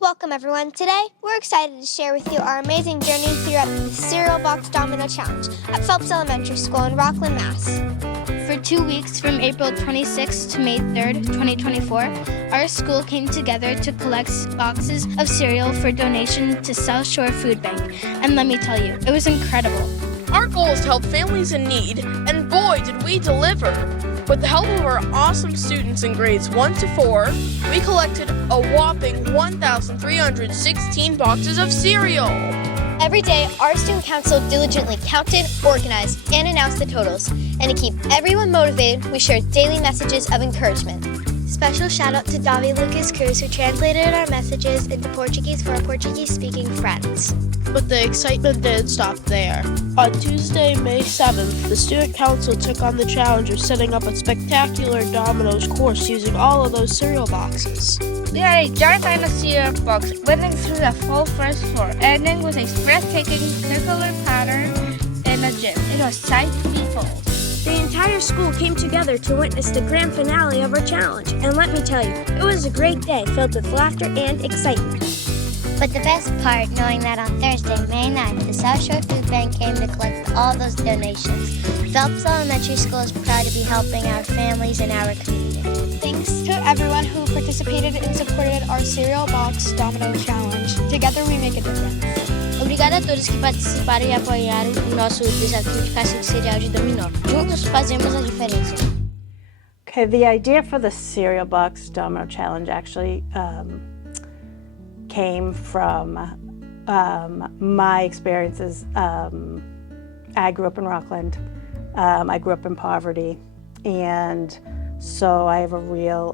Welcome everyone. Today, we're excited to share with you our amazing journey throughout the Cereal Box Domino Challenge at Phelps Elementary School in Rockland, Mass. For 2 weeks, from April 26th to May 3rd, 2024, our school came together to collect boxes of cereal for donation to South Shore Food Bank. And let me tell you, it was incredible. Our goal is to help families in need, and boy, did we deliver! With the help of our awesome students in grades 1 to 4, we collected a whopping 1,316 boxes of cereal. Every day, our student council diligently counted, organized, and announced the totals. And to keep everyone motivated, we shared daily messages of encouragement. Special shout out to Davi Lucas Cruz, who translated our messages into Portuguese for our Portuguese-speaking friends. But the excitement didn't stop there. On Tuesday, May 7th, the Student Council took on the challenge of setting up a spectacular Domino's course using all of those cereal boxes. We had a giant line of cereal box running through the whole first floor, ending with a breathtaking circular pattern in a gym. It was sight to behold. The entire school came together to witness the grand finale of our challenge, and let me tell you, it was a great day filled with laughter and excitement. But the best part, knowing that on Thursday, May 9th, the South Shore Food Bank came to collect all those donations. Phelps Elementary School is proud to be helping our families and our community. Thanks to everyone who participated and supported our Cereal Box Domino Challenge. Together we make a difference. Obrigada a todos que participaram e apoiaram o nosso desafio de caça de cereal de dominó. Juntos fazemos a diferença. Okay, the idea for the Cereal Box Domino Challenge actually came from my experiences. I grew up in Rockland. I grew up in poverty, and so I have a real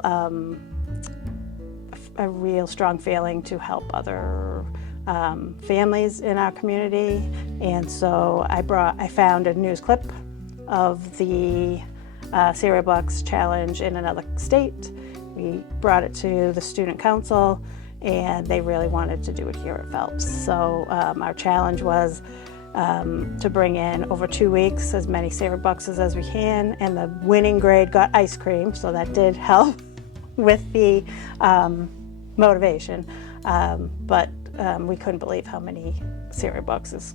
strong feeling to help other families in our community. And so I found a news clip of the Cereal Box Challenge in another state. We brought it to the student council, and they really wanted to do it here at Phelps. So our challenge was to bring in over 2 weeks as many cereal boxes as we can, and the winning grade got ice cream, so that did help with the motivation. But we couldn't believe how many cereal boxes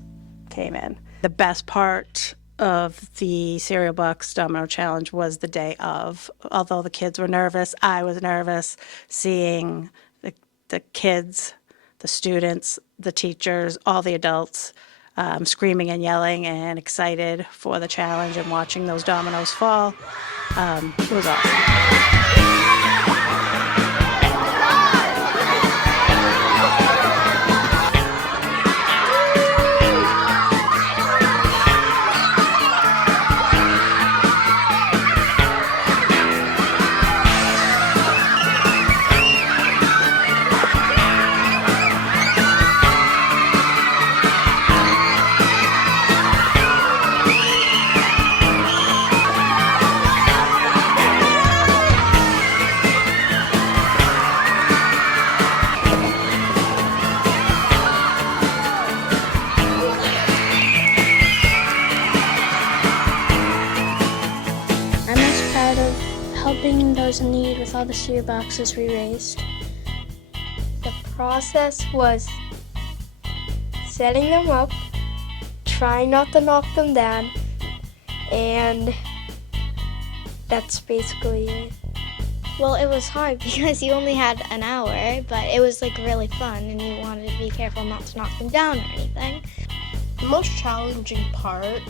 came in. The best part of the Cereal Box Domino Challenge was the day of. Although the kids were nervous, I was nervous, seeing the kids, the students, the teachers, all the adults screaming and yelling and excited for the challenge and watching those dominoes fall. It was awesome. Helping those in need with all the cereal boxes we raised. The process was setting them up, trying not to knock them down, and that's basically it. Well, it was hard because you only had an hour, but it was really fun, and you wanted to be careful not to knock them down or anything. The most challenging part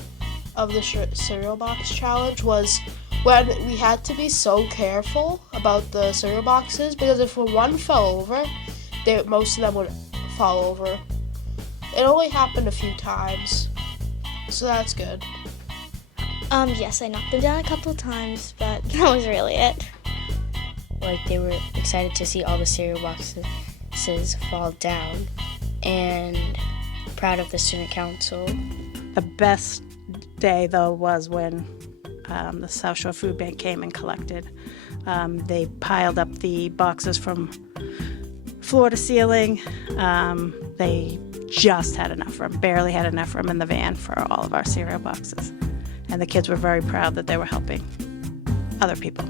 of the Cereal Box Challenge was when we had to be so careful about the cereal boxes, because if one fell over, most of them would fall over. It only happened a few times, so that's good. Yes, I knocked them down a couple of times, but that was really it. They were excited to see all the cereal boxes fall down, and proud of the student council. The best day, though, was when the South Shore Food Bank came and collected. They piled up the boxes from floor to ceiling. They just had enough room, barely had enough room in the van for all of our cereal boxes. And the kids were very proud that they were helping other people.